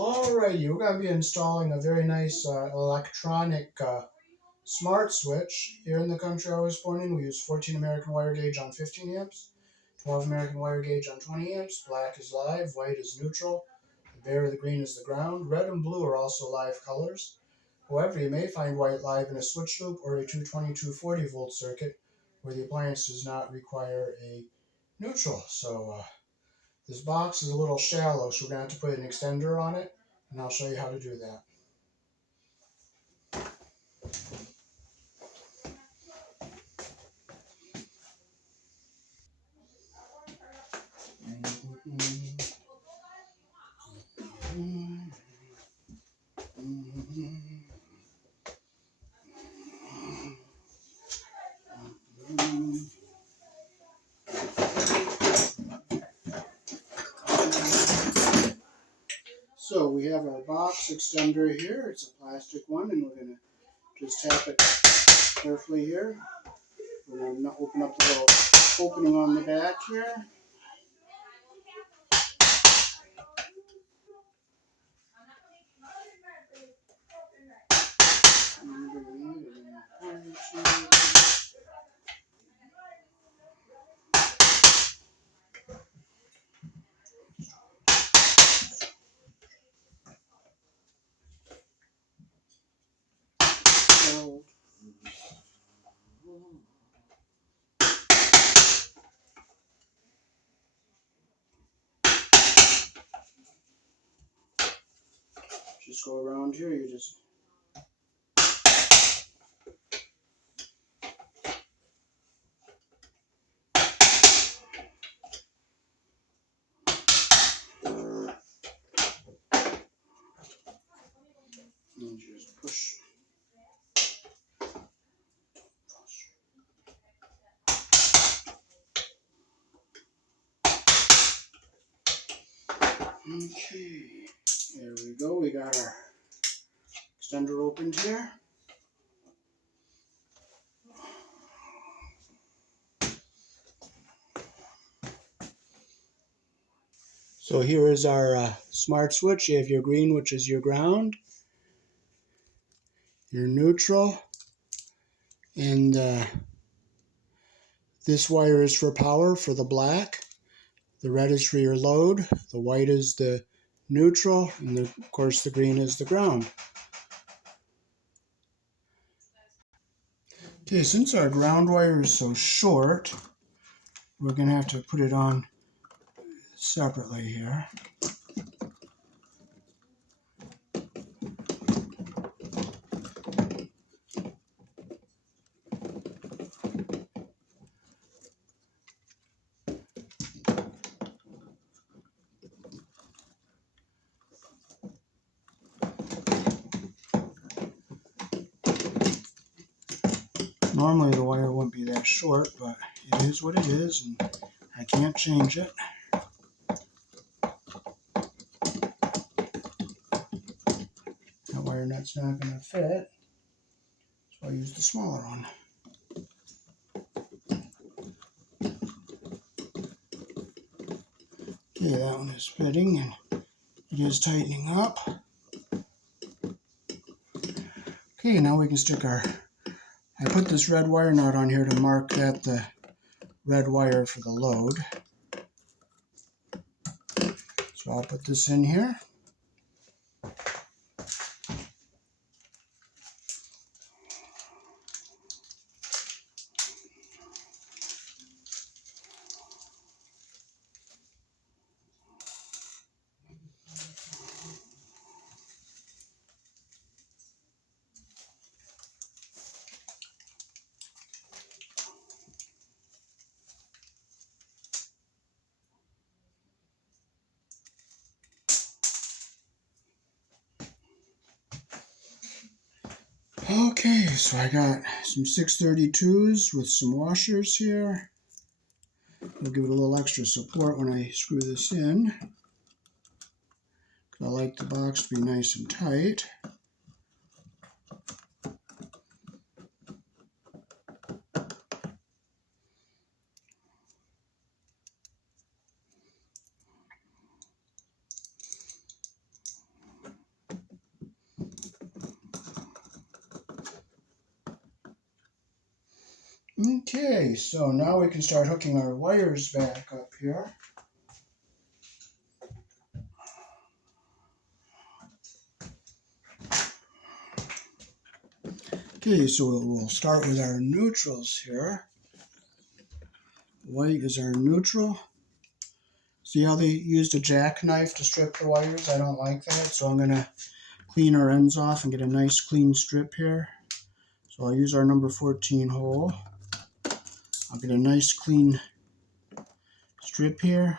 Alrighty, we're going to be installing a very nice electronic smart switch. Here in the country I was born in, we use 14 American wire gauge on 15 amps, 12 American wire gauge on 20 amps. Black is live, white is neutral, the bare or the green is the ground. Red and blue are also live colors. However, you may find white live in a switch loop or a 220/240 volt circuit where the appliance does not require a neutral. So this box is a little shallow, so we're going to have to put an extender on it, and I'll show you how to do that. So we have our box extender here. It's a plastic one, and we're going to just tap it carefully here. We're going to open up the little opening on the back here. Just go around here, you just push. Okay, there we go. We got our extender opened here. So here is our smart switch. You have your green, which is your ground, your neutral, and this wire is for power for the black. The red is for your load. The white is the neutral, and of course the green is the ground. Okay, since our ground wire is so short, we're going to have to put it on separately here. Normally the wire wouldn't be that short, but it is what it is, and I can't change it. That wire nut's not going to fit, so I use the smaller one. Okay, that one is fitting, and it is tightening up. Okay, now we can stick I put this red wire nut on here to mark that the red wire for the load. So I'll put this in here. Okay, so I got some 632s with some washers here. I'll give it a little extra support when I screw this in, because I like the box to be nice and tight. Okay, so now we can start hooking our wires back up here. Okay, so we'll start with our neutrals here. White is our neutral. See how they used a jackknife to strip the wires? I don't like that, so I'm going to clean our ends off and get a nice clean strip here. So I'll use our number 14 hole. I'll get a nice clean strip here.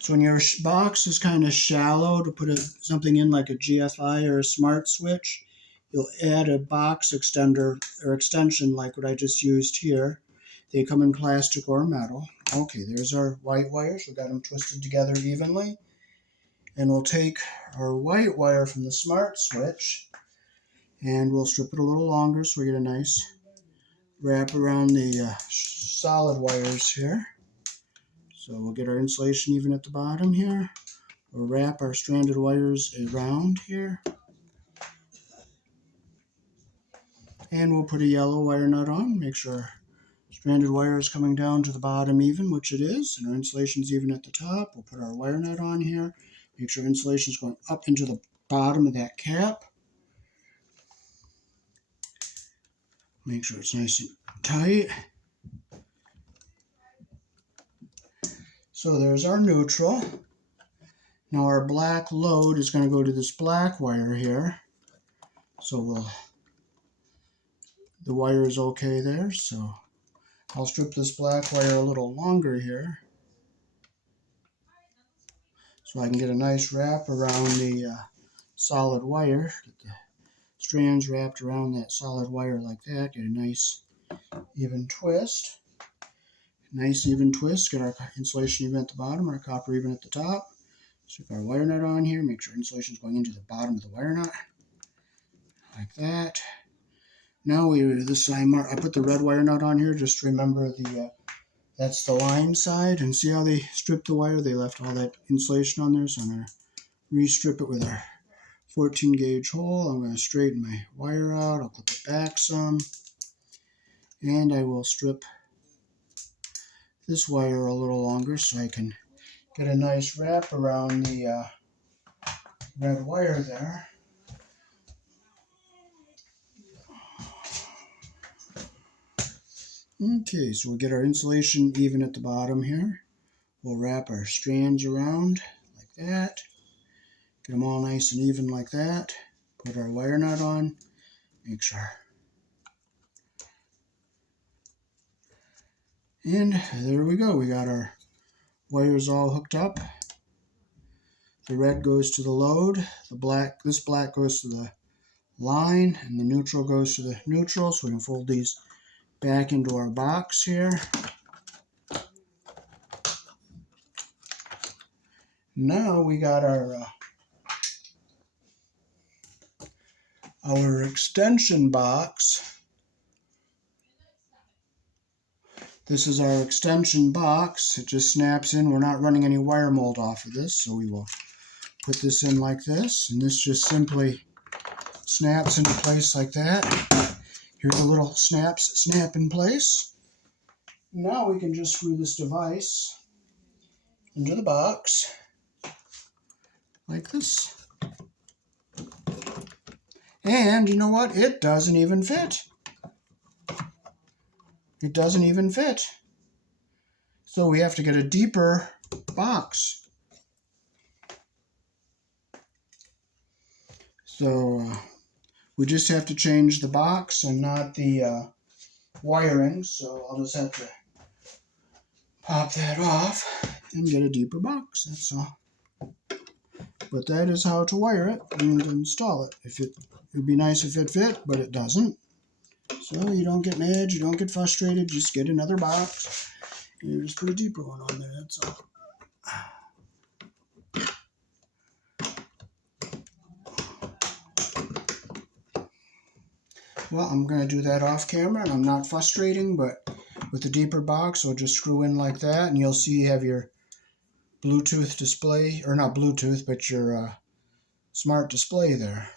So when your box is kind of shallow, to put something in like a GFI or a smart switch, you'll add a box extender or extension like what I just used here. They come in plastic or metal. Okay, there's our white wires. We've got them twisted together evenly. And we'll take our white wire from the smart switch and we'll strip it a little longer so we get a nice wrap around the solid wires here. So we'll get our insulation even at the bottom here. We'll wrap our stranded wires around here. And we'll put a yellow wire nut on, make sure our stranded wire is coming down to the bottom even, which it is, and our insulation is even at the top. We'll put our wire nut on here, make sure insulation is going up into the bottom of that cap. Make sure it's nice and tight. So there's our neutral. Now our black load is going to go to this black wire here. So the wire is okay there. So I'll strip this black wire a little longer here, so I can get a nice wrap around the solid wire. Get the strands wrapped around that solid wire like that. Get a nice even twist. Nice even twist. Get our insulation even at the bottom, our copper even at the top. Stick our wire nut on here. Make sure insulation is going into the bottom of the wire nut. Like that. Now I put the red wire nut on here just to remember that's the line side. And see how they stripped the wire? They left all that insulation on there. So I'm going to re-strip it with our 14 gauge hole. I'm going to straighten my wire out. I'll clip it back some. And I will strip this wire a little longer so I can get a nice wrap around the red wire there. Okay, so we'll get our insulation even at the bottom here. We'll wrap our strands around like that. Get them all nice and even like that. Put our wire nut on. Make sure. And there we go. We got our wires all hooked up. The red goes to the load. This black goes to the line, and the neutral goes to the neutral. So we can fold these back into our box here. Now we got our extension box. This is our extension box. It just snaps in. We're not running any wire mold off of this, so we will put this in like this, and this just simply snaps into place like that. Here's the little snaps snap in place. Now we can just screw this device into the box like this. And you know what? It doesn't even fit. It doesn't even fit. So we have to get a deeper box. So we just have to change the box and not the wiring. So I'll just have to pop that off and get a deeper box. That's all. But that is how to wire it and install it. It would be nice if it fit, but it doesn't. So you don't get mad, you don't get frustrated, just get another box and you just put a deeper one on there, that's all. Well, I'm going to do that off camera, and I'm not frustrating, but with the deeper box, I'll just screw in like that, and you'll see you have your Bluetooth display, or not Bluetooth, but your smart display there.